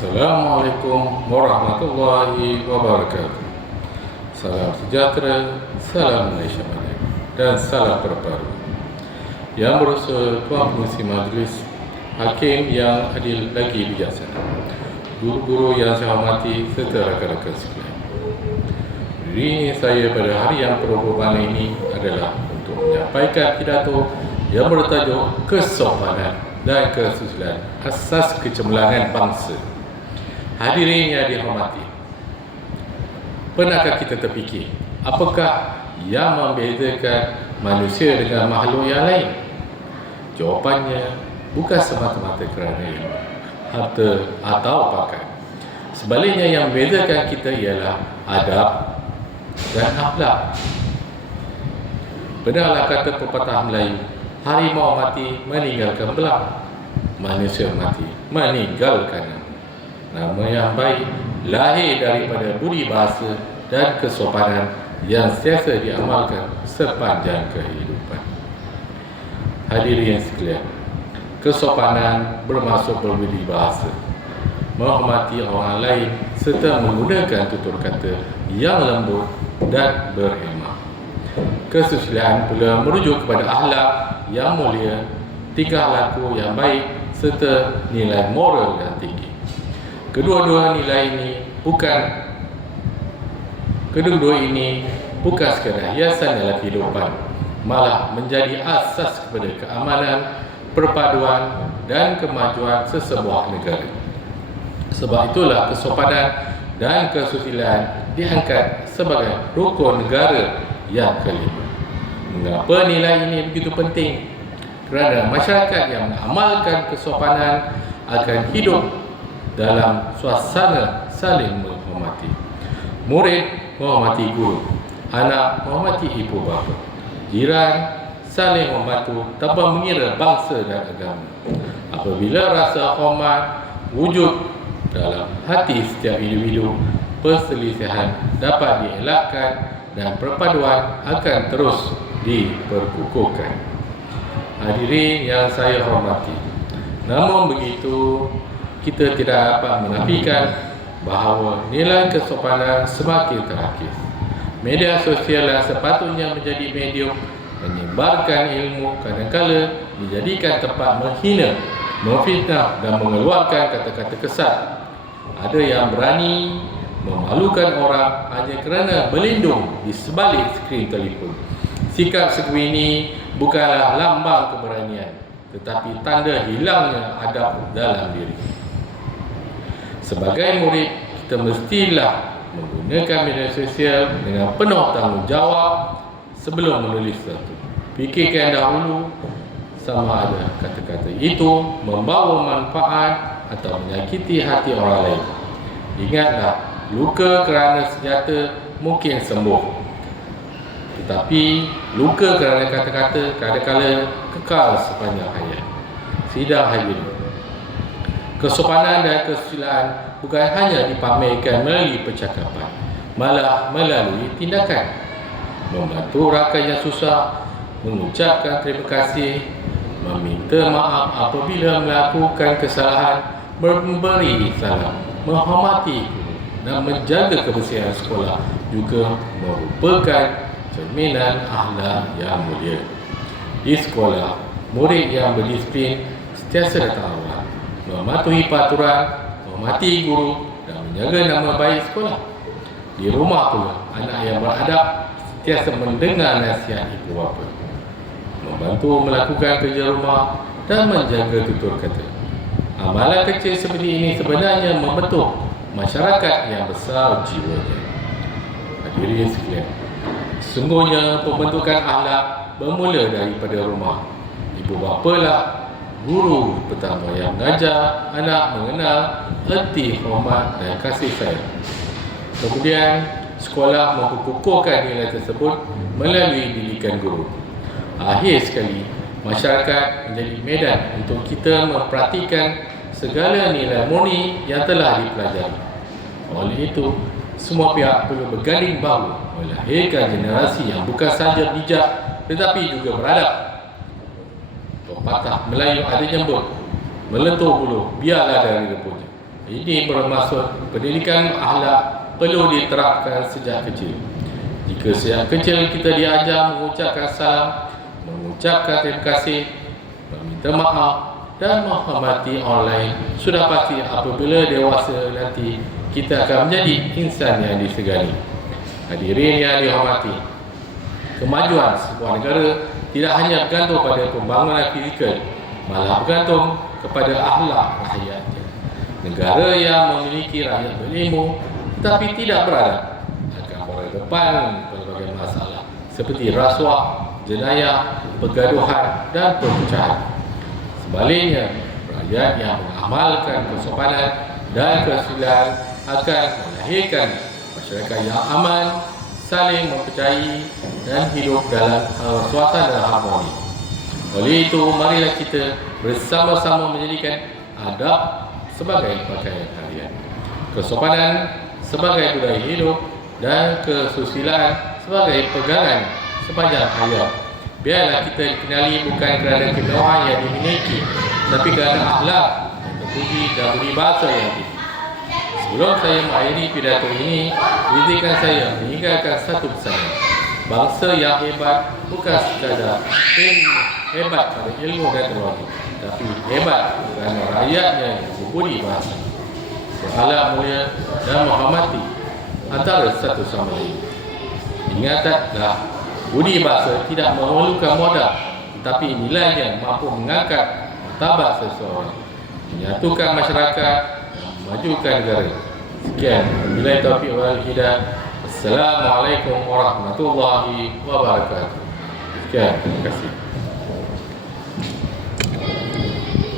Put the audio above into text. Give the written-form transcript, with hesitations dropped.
Assalamualaikum warahmatullahi wabarakatuh. Salam sejahtera, salam Malaysia Merdeka dan salam perpaduan. Yang berusaha Tuan Pengerusi Majlis, Hakim yang adil lagi bijaksana, guru-guru yang saya hormati serta rakan-rakan sekalian. Diri saya pada hari yang berhubungan ini adalah untuk menyampaikan pidato yang bertajuk Kesopanan dan Kesusilaan Asas Kecemerlangan Bangsa. Hadirin yang dihormati, pernahkah kita terfikir apakah yang membezakan manusia dengan makhluk yang lain? Jawapannya bukan semata-mata kerana ilmu, harta atau pangkat. Sebaliknya, yang membezakan kita ialah adab dan akhlak. Benarlah kata pepatah Melayu, harimau mati meninggalkan belang, manusia mati meninggalkan nama. Nama yang baik lahir daripada budi bahasa dan kesopanan yang sentiasa diamalkan sepanjang kehidupan. Hadirin sekalian, kesopanan bermaksud berbudi bahasa, menghormati orang lain serta menggunakan tutur kata yang lembut dan berhikmat. Kesusilaan pula merujuk kepada akhlak yang mulia, tingkah laku yang baik serta nilai moral yang tinggi. Kedua-dua ini bukan sekadar hiasan dalam kehidupan, malah menjadi asas kepada keamanan, perpaduan dan kemajuan sesebuah negara. Sebab itulah kesopanan dan kesusilaan diangkat sebagai rukun negara yang kelima. Mengapa nilai ini begitu penting? Kerana masyarakat yang mengamalkan kesopanan akan hidup dalam suasana saling menghormati. Murid menghormati guru, anak menghormati ibu bapa, jiran saling membantu tanpa mengira bangsa dan agama. Apabila rasa hormat wujud dalam hati setiap individu, perselisihan dapat dielakkan dan perpaduan akan terus diperkukuhkan. Hadirin yang saya hormati, namun begitu, kita tidak dapat menafikan bahawa nilai kesopanan semakin terakis. Media sosial yang sepatutnya menjadi medium menyebarkan ilmu kadang-kala dijadikan tempat menghina, memfitnah dan mengeluarkan kata-kata kesat. Ada yang berani memalukan orang hanya kerana berlindung di sebalik skrin telefon. Sikap seperti ini bukanlah lambang keberanian, tetapi tanda hilangnya adab dalam diri. Sebagai murid, kita mestilah menggunakan media sosial dengan penuh tanggungjawab sebelum menulis sesuatu. Fikirkan dahulu sama ada kata-kata itu membawa manfaat atau menyakiti hati orang lain. Ingatlah, luka kerana senjata mungkin sembuh, tetapi luka kerana kata-kata kadang-kala kekal sepanjang hayat. Sidang hadirin, kesopanan dan kesusilaan bukan hanya dipamerkan melalui percakapan, malah melalui tindakan. Membantu rakan yang susah, mengucapkan terima kasih, meminta maaf apabila melakukan kesalahan, memberi salam, menghormati guru dan menjaga kebersihan sekolah juga merupakan cerminan akhlak yang mulia. Di sekolah, murid yang berdisiplin sentiasa datang awal, mematuhi peraturan, menghormati guru dan menjaga nama baik sekolah. Di rumah pula, anak yang beradab sentiasa mendengar nasihat ibu bapa, membantu melakukan kerja rumah dan menjaga tutur kata. Amalan kecil seperti ini sebenarnya membentuk masyarakat yang besar jiwanya. Hadirin sekalian, sesungguhnya pembentukan akhlak bermula daripada rumah. Ibu bapa lah guru pertama yang mengajar anak mengenal erti hormat dan kasih sayang. Kemudian sekolah memperkukuhkan nilai tersebut melalui didikan guru. Akhir sekali, masyarakat menjadi medan untuk kita mempraktikkan segala nilai murni yang telah dipelajari. Oleh itu, semua pihak perlu berganding bahu melahirkan generasi yang bukan sahaja bijak tetapi juga beradab. Pepatah Melayu ada nyebut, melentur bulu biarlah dari rebutnya. Ini bermaksud pendidikan akhlak perlu diterapkan sejak kecil. Jika sejak kecil kita diajar mengucapkan salam, mengucapkan terima kasih, meminta maaf dan menghormati orang lain, sudah pasti apabila dewasa nanti kita akan menjadi insan yang disegani. Hadirin yang dihormati, kemajuan sebuah negara tidak hanya bergantung pada pembangunan fizikal, malah bergantung kepada akhlak rakyatnya. Negara yang memiliki rakyat berilmu tetapi tidak beradab akan berhadapan berbagai masalah seperti rasuah, jenayah, pergaduhan dan perpecahan. Sebaliknya, rakyat yang mengamalkan kesopanan dan kesusilaan akan melahirkan masyarakat yang aman, saling mempercayai dan hidup dalam suasana harmoni. Oleh itu, marilah kita bersama-sama menjadikan adab sebagai pakaian harian, kesopanan sebagai budaya hidup dan kesusilaan sebagai pegangan sepanjang hayat. Biarlah kita dikenali bukan kerana kemewahan yang dimiliki, tapi kerana akhlak yang terpuji dan budi bahasa yang tinggi. Sebelum saya mengakhiri pidato ini, izinkan saya meninggalkan satu pesan. Bangsa yang hebat bukan sekadar hebat pada ilmu dan teknologi, tapi hebat kerana rakyatnya yang berbudi bahasa, berakhlak mulia dan menghormati antara satu sama lain. Ingatlah, budi bahasa tidak memerlukan modal, tetapi nilainya mampu mengangkat martabat seseorang, menyatukan masyarakat dan memajukan negara. Sekian, wabillahi taufiq wal hidayah. Assalamualaikum warahmatullahi wabarakatuh. Sekian, terima kasih.